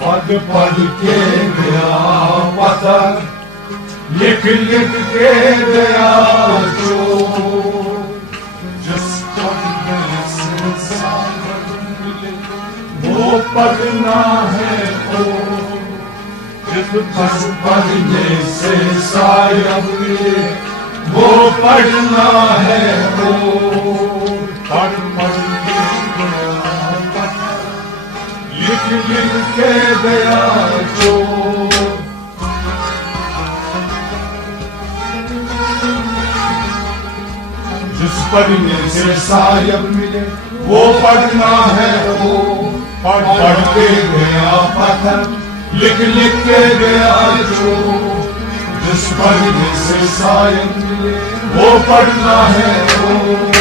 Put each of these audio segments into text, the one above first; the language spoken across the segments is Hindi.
पढ़ पढ़ के गया पत्थर, लिख लिख के गया चोर। जिस पढ़ने से शायद मिले वो पढ़ना है और, जिस पढ़ने से शायद मिले वो पढ़ना है और। पढ़ पढ़ के गया पत्थर, लिख लिख के गया चोर। जिस पढ़ने से शायद मिले वो पढ़ना है वो। पढ़ पढ़ के गया पत्थर, लिख लिख के गया चोर। जिस पढ़ने से शायद मिले वो पढ़ना है वो।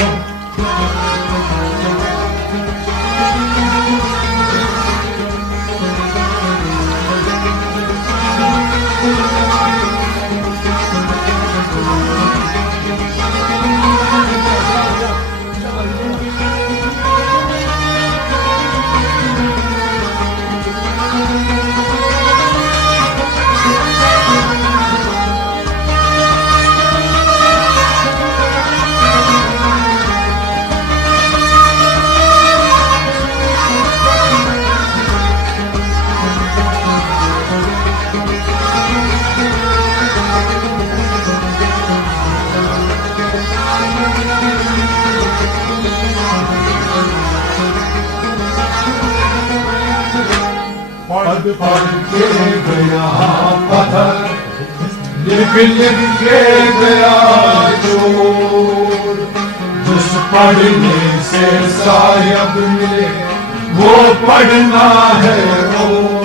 पढ़ पढ़ के गया पत्थर, लिख लिख के गया चोर। जिस पढ़ने से शायद मिले वो पढ़ना है वो।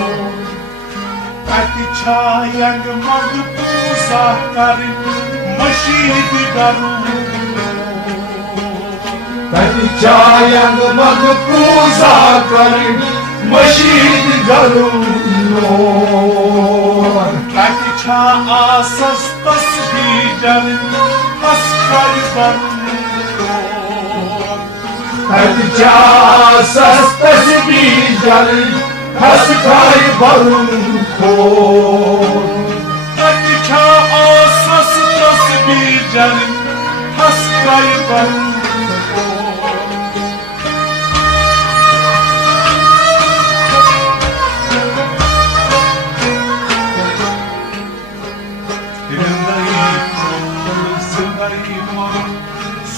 Tati çayang magpusa karin maşid garu. Tati çayang magpusa karin maşid garu. Tati ça asas tasbijan askar garu. Tati ça asas tasbijan askar garu. Tati ça asas tasbijan askar garu.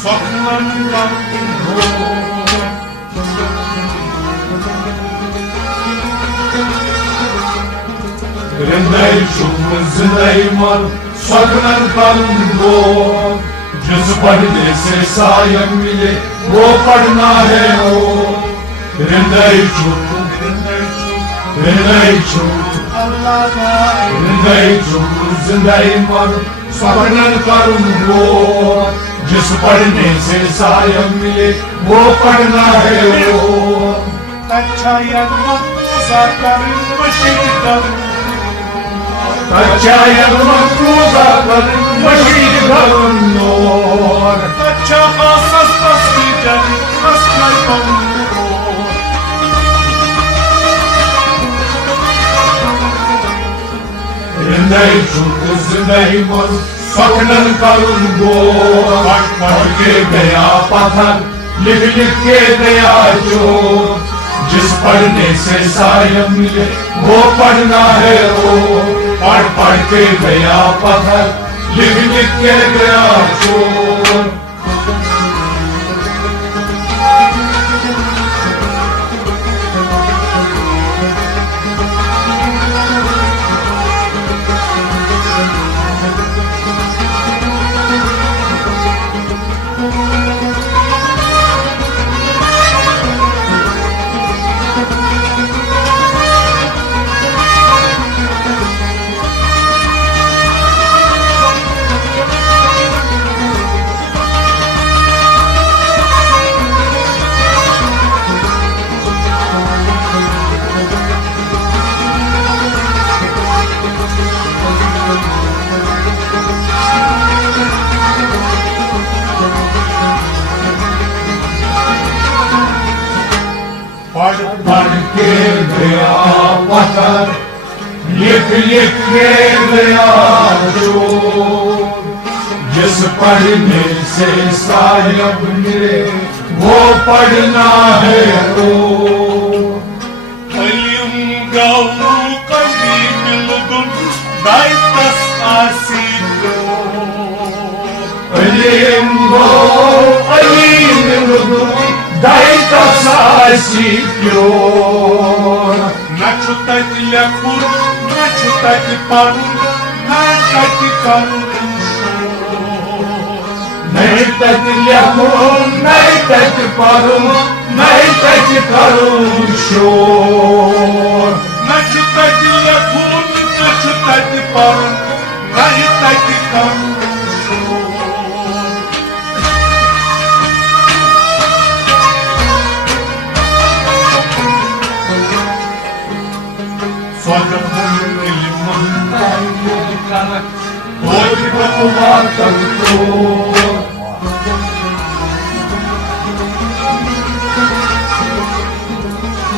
Saklanılan Rindai zindai mal saklan kalbo। जिस पढ़ने से शायद मिले वो पढ़ना है वो। हृदय चुप हृदय चुप हृदय चुप जिंदगी मर सकलन करूंगो। जिस पढ़ने से शायद मिले वो पढ़ना है वो। अच्छा यगमसा करिन मशीद करूं। अच्छा यगमसा करिन मशीद करूं। अच्छा आसस तस्बीजन अस्कर करूं। हृदय चुप जिंदगी मर सकलन करूंगो। पढ़ पढ़ के गया पत्थर, लिख लिख के गया चोर। जिस पढ़ने से शायद मिले वो पढ़ना है वो। पढ़ पढ़ के गया पत्थर, लिख लिख के गया चोर। पढ़ पढ़ के गया पत्थर लिख लिख के गया जो, जिस पढ़ने से साहिब मिले वो पढ़ना है रो। Alim galu kalim ludun daitas asito. Alim ludun daitas asito. Na читать лякур, на читать пару, на читать кару. नहीं तक लिखूं, नहीं तक पढ़ूं, नहीं तक करूं शोर। Na читать лякур, на читать пару, на читать кару. Свадебный лимон, hoje vamos matar o touro.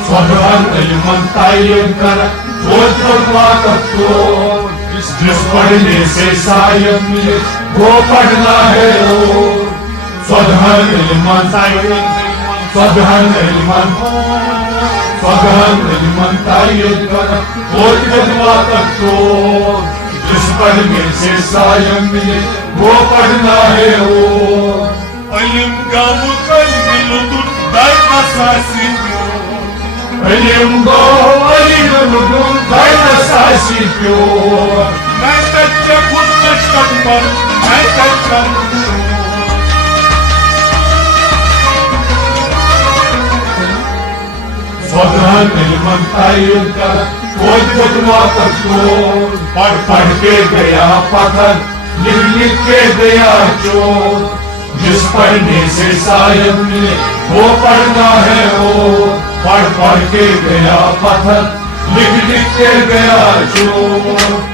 Свадебный лимон тает кара, hoje vamos matar o touro. जिस पढ़ने से साहिब मिले वो पढ़ना है और। स्वधन इल्मन स्वधन इल्मन स्वधन इल्मन तायद कर और जज्बा तक तो, जिस पढ़ने से साहिब मिले वो पढ़ना है और। Alim galu kalim ludun daitas asito. Alim ludun daitas asito. Na читать лякур, на читать пару, на читать кару. स्वधन इल्मन तायद कर वो जज्बा तक तो, पढ़ पढ़ के गया पत्थर लिख लिख के गया चोर। जिस पढ़ने से साहिब मिले वो पढ़ना है वो, पढ़ पढ़ के गया पत्थर लिख लिख के गया चोर।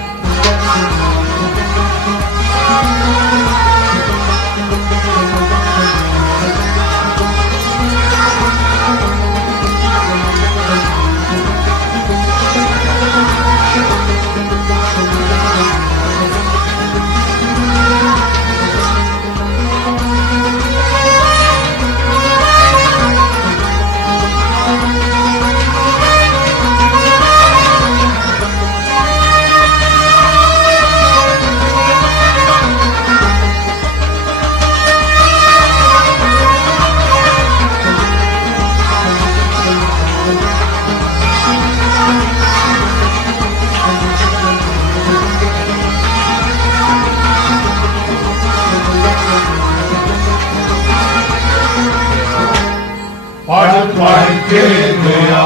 पढ़ पढ़ के गया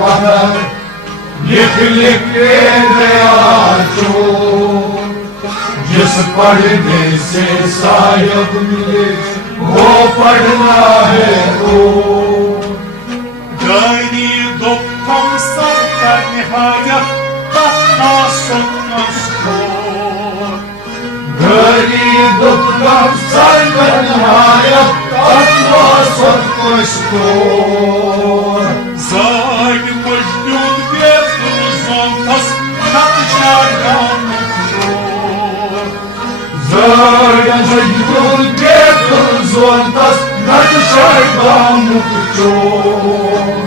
पत्थर लिख लिख के गया चोर। जिस पढ़ने से साहिब मिले वो पढ़ना है वो। Gayri doktam sarkar nihayet tahta sokmazkor. गरीब दुखम सरकर नहायत अथवा सत्कशकोर। Zayg mecnun getir zontas natışardan uçur. Zayg mecnun getir zontas natışardan uçur.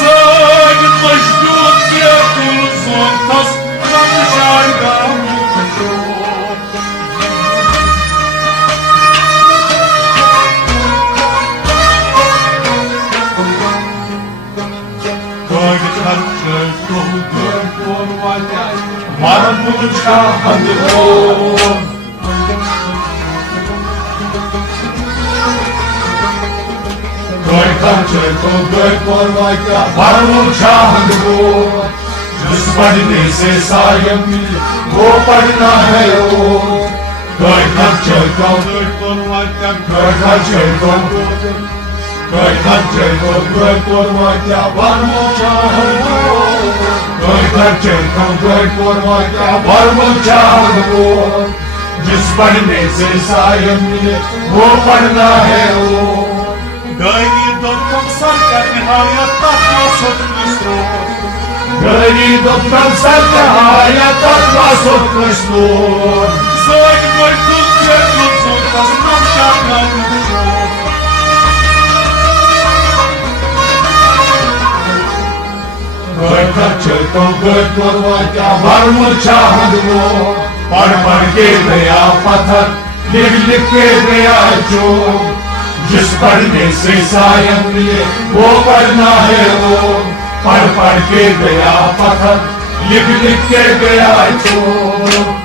Zayg mecnun getir zontas natışardan uçur. Marmucha handro, Doi kanche to doi porvaika, Marmucha handro. जिस पढ़ने से साहिब मिले वो पढ़ना है वो। Doi kanche to doi porvaika, Doi kanche to doi kanche to doi porvaika, Marmucha handro. Doi kanche to doi porvaika, Marmucha handro. जिस पढ़ने से साहिब मिले वो पढ़ना है वो। Gayri doktam sarkar nihayet tahta sokmazkor. गरीब doktor Serkaya tatma sotmuştur. Zoj moj tuce tucu, ta znovša naruču. Gërka që të gërë të vajtja varmë qahëndro. Par ke dhe ja patër, lik ke dhe ja qo. जिस पढ़ने से सायं मिले वो पढ़ना है वो पढ़ के गया पत्थर लिख के गया चोर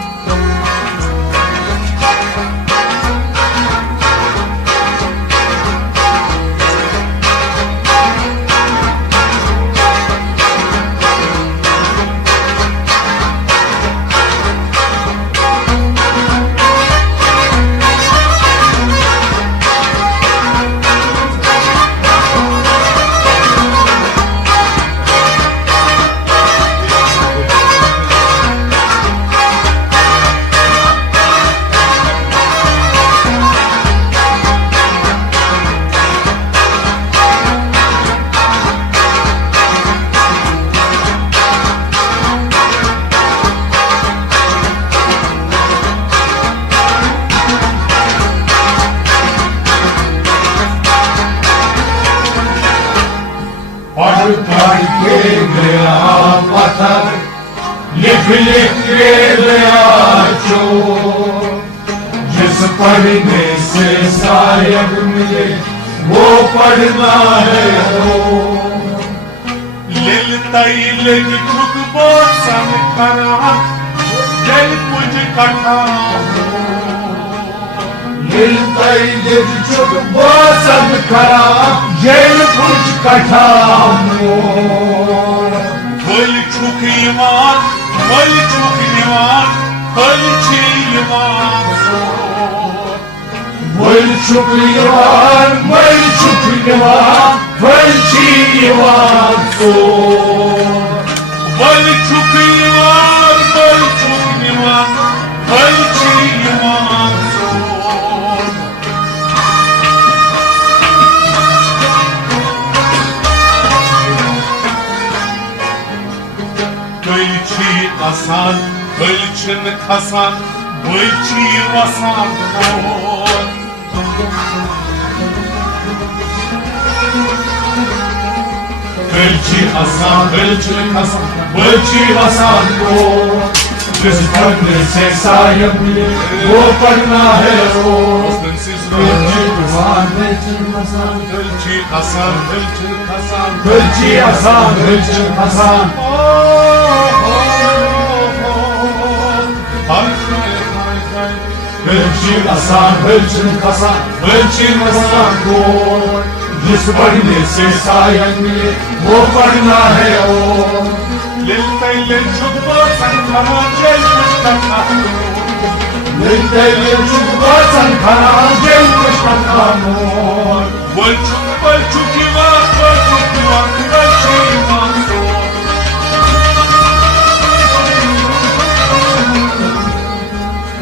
पढ़ के गया पत्थर लिख के गया चोर जिस पढ़ने से सायब मिले वो पढ़ना है वो Leltai legi çok borsan kara, gel kucu katamu. Leltai legi çok borsan kara, gel kucu katamu. Böyle çok iman, böyle çok iman, böyle çiğliman zor. Вальчук Иван, Вальчук Иван, Вальчи Иван сон. Вальчук Иван, Вальчук Иван, Вальчи Иван сон. Вальчи Асан, Вальчин Хасан, Вальчи Васан сон. Вальчи Асан, Вальчи Хасан, Вальчи Хасан को जिस पढ़ने से सायब मिले वो पढ़ना है वो Вальчи Иван, Вальчи Хасан, Вальчи Асан, Вальчи Хасан, Вальчи Асан, Вальчи Хасан. Вальчи Асан, Вальчи Хасан, Вальчи Хасан को जिस पढ़ने से सायब मिले वो पढ़ना है वो Leltai lechuk borsan kara, gel kucu katamu. Leltai çok basan kara gelmiş katamur. Вальчук Иван, Вальчук Иван, Вальчи Иван сон.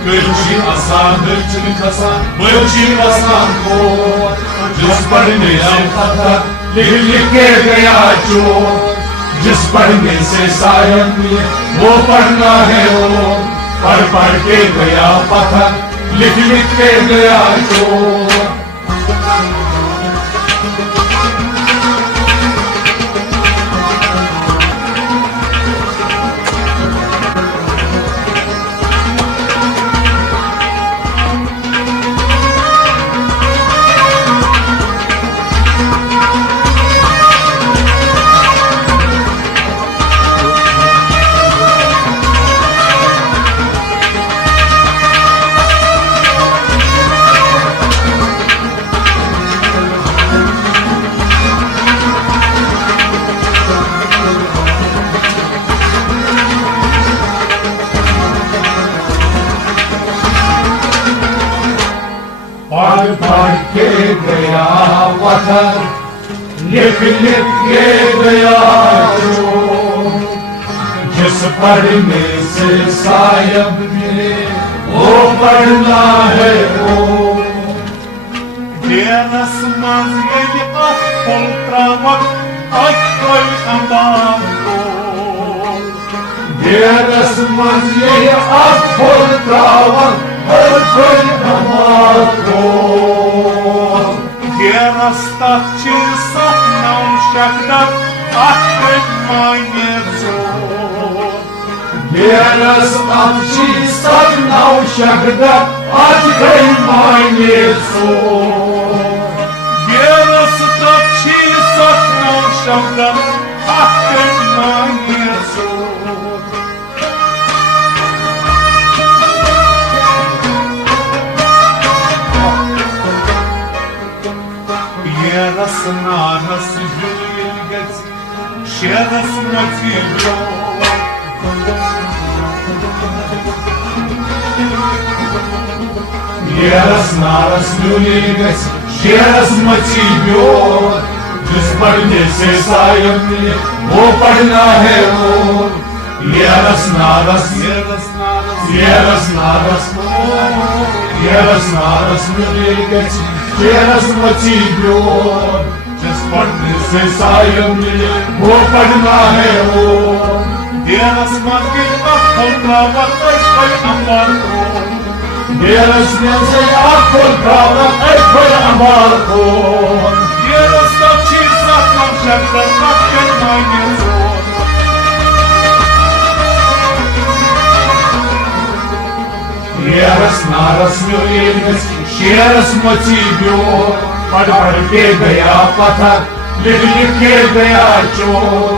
Вальчи Асан, Вальчи Хасан, Вальчи Хасан को जिस पढ़ने से पता लिख के गया चोर जिस पढ़ने से सायब मिले वो पढ़ना है वो पढ़ के गया पत्थर लिख के गया चोर पढ़ के गया पत्थर लिख के गया चोर जिस पढ़ने से सायब मिले वो पढ़ना है वो Dienas man yedi ak kol travak, ak kol ambanko. घेरस मंज ये अफुल त्रावन हर फुल धमाको घेरस तथ सत नौ शगदर अख माने चोर घेरस अमची सत नौ शगदर अख माने चोर घेरस तथ सत नौ शगदर अख माने चोर Yeras nanas julgas, sheras motivlo. Yeras nanas julgas, sheras motivlo. जिस पढ़ने से सायमने वो पढ़ना है वो Yeras nanas Yeras nanas Yeras nanas julgas Yeras motivlo. जिस पढ़ने से सायमने वो पढ़ना है वो Yeras makin akhulna vatashkal amarko. Yeras nelse akul prava ekol amarko. Yeras tavchi satnam shakdar akhir maine zor. Yeras naras mililgas Yeras motivlo. पढ़ के गया पत्थर लिख के गया चोर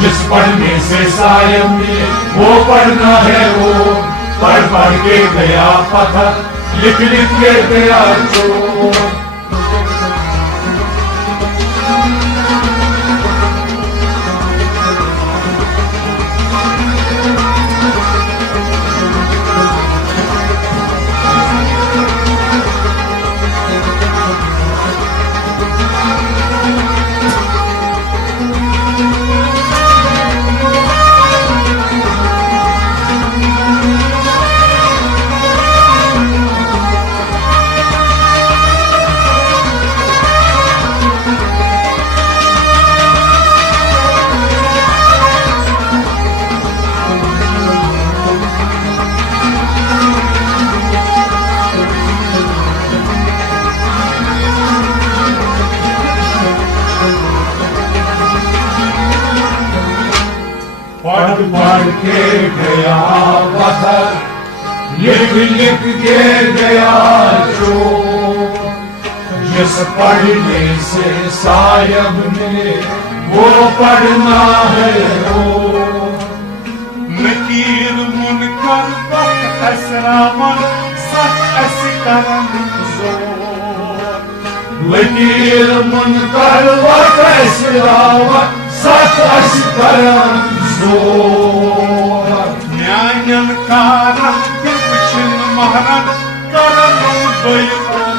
जिस पढ़ने से सायम मिले वो पढ़ना है वो पढ़ के गया पत्थर लिख के गया चोर पढ़ के गया पत्थर लिख के गया चोर जिस पढ़ने से सायब ने वो पढ़ना है वो Nakir munkar vak asraman sak asikaram zor. लकीर मुनकर वकैसरावत सत असकरम जोर Nyanyan kara gülçin mahran karanın bayılır.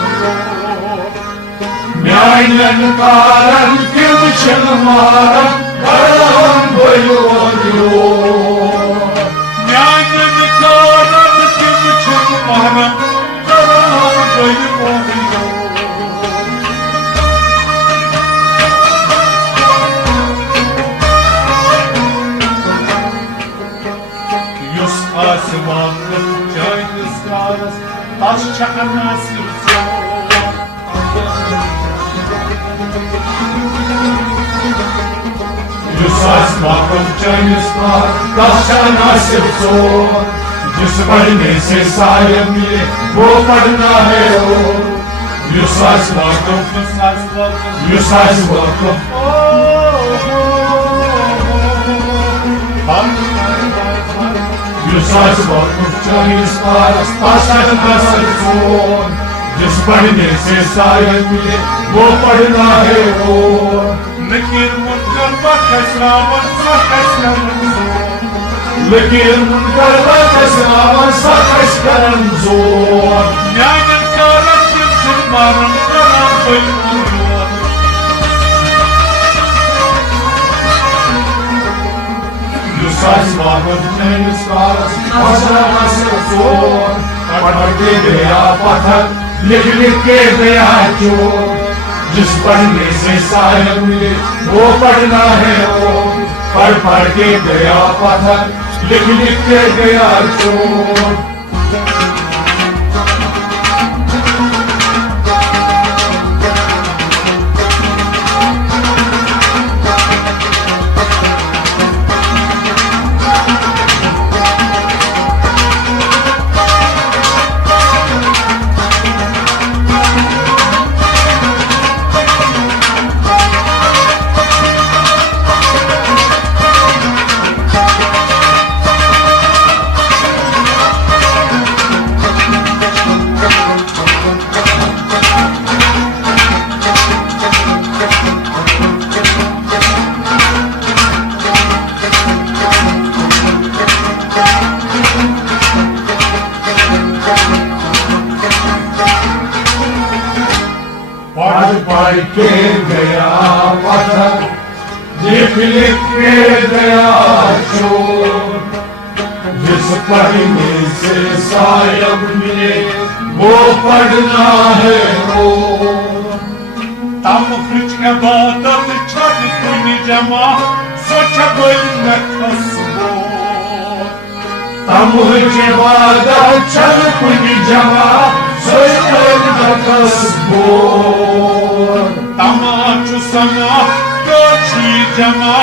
न्यायन कारण किवचन मारन करम बयोयो Nyanyan kara gülçin mahran karanın bayılır. Yus asmanlık caynız karas taş çakanasır zor. Yusas makam çayısma kaşana सिर्फोर जिस पढ़ने से सायब मिले वो पढ़ना है वो युसास वाकफ युसास वाकफ युसास वाकफ चालीस पास काशना सिर्फोर जिस पढ़ने से सायब मिले वो पढ़ना है वो Nakir munkar vak asraman sak asikaram zor. लेकिन मुनकर वकैसरावत सत असकरम जोर Nyanyan kara gülçin mahran karanın bayılır. Yusas वाकफ चालीस पास काशना सिर्फोर पढ़ के गया पत्थर लिख के गया चोर जिस पढ़ने से सायब मिले वो पढ़ना है वो पढ़ पढ़ के गया पत्थर, लिख लिख के गया चोट। पढ़ पढ़ के गया पत्थर, लिख लिख के गया चोट। जिस पढ़ने से सायब मिले वो पढ़ना है वो। Tam hıç ebadat çadı kuni cema, soça bölmek asbo. Tam hıç ebadat çadı kuni cema, soça bölmek asbo. Tamaçu sana göçü cema,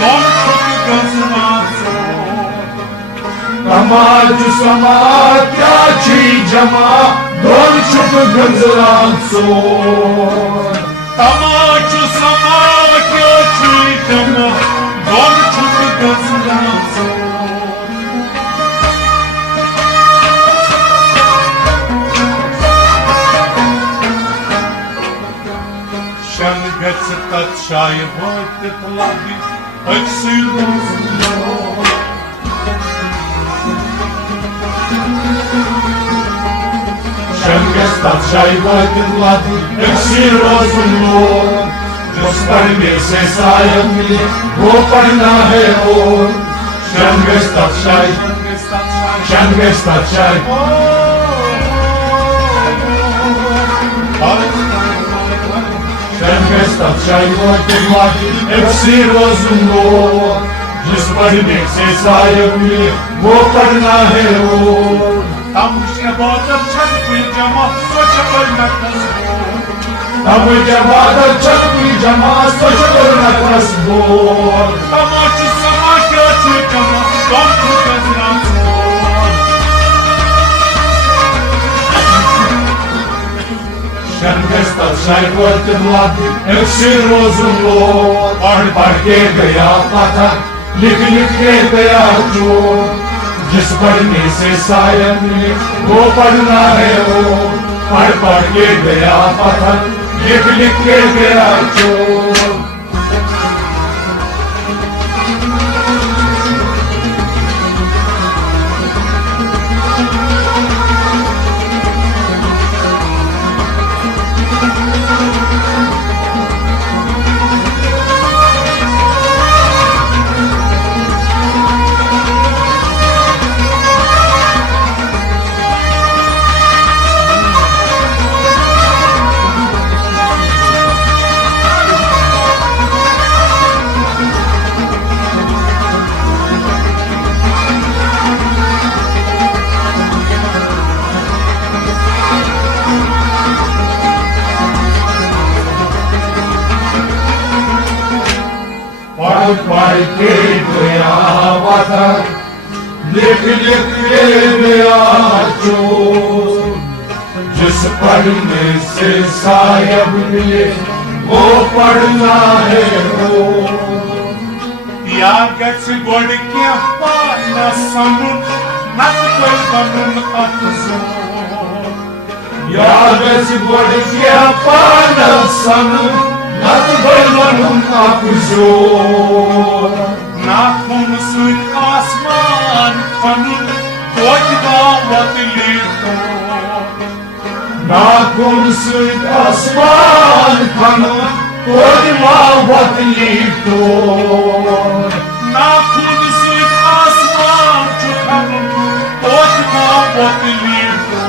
don çok gazına zor. Tamaçu sama kya çi cema, don çok gazına zor. Tamaçu sana göçü cema, don çok gazına zor. Şen geçirtat şayı hoyte tlabi, öksüyüz zor. Шенгес татшай войден лади, экси розумло. जिस पढ़ने से सायब मिले वो पढ़ना है और। Шенгес татшай, Шенгес татшай, Шенгес татшай войден лади, экси розумло. जिस पढ़ने से सायब मिले वो पढ़ना है और। Tam ebadat çadı kuni cema, soça bölmek asbo. Tam ibadet çakmi cemaat soçlarına kasbol. Tamaçu sana göçü cema, don çok gazına zor. Şeнгес татшай войден лади, экси розумло. पढ़ पढ़ के गया पत्थर, लिख लिख के गया चोट। जिस पढ़ने से सायब मिले वो पढ़ना है वो। पढ़ पढ़ के गया पत्थर, लिख लिख के गया चोट। पढ़ पढ़ के गया पत्थर, लिख लिख के गया चोट। जिस पढ़ने से सायब मिले वो पढ़ना है वो। Ya geçi golke bana sanun, nat koy banun atzo. Yâgesi gordiya pana sanı, nat bolmanun akuzor. Nakhun suit asman kanun, koyda vatlito. Nakun süt asman kanı, koyma vatlito. Nakhun suit asman kanun, koyda vatlito.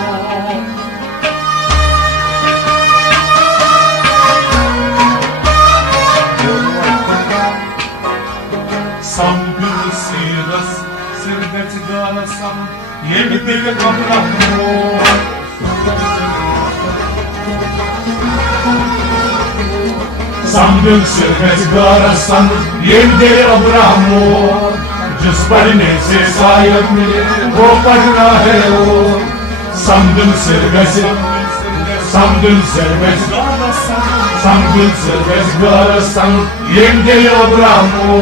गरसम ये भी दिल घबरामो Samdın sürmez garasan Yemde Abraham'o जिस पढ़ने से सायब मिले वो पढ़ना है वो Samdın sürmez garasan Yemde Abraham'o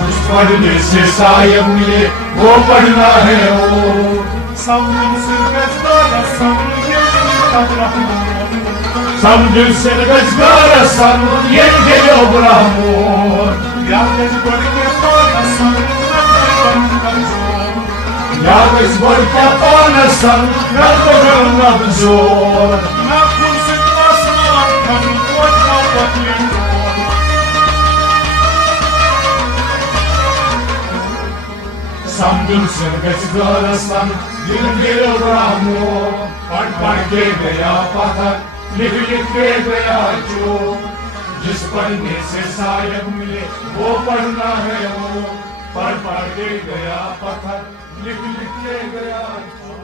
जिस पढ़ने से सायब मिले वो पढ़ना है वो Samdın sürmez garasan Samdın sürmez garasan Yemde Abraham'o Yalnız bölge panasan Yalnız bölge panasan Nadzoron nadzor Na kursyk masmak Tam kłodna podjęto Samdın sürmez garasan Yemde Abraham'o पढ़ के गया पत्थर लिख के गया चोर जिस पढ़ने से सायब मिले वो पढ़ना है वो पढ़ के गया पत्थर लिख के गया चोर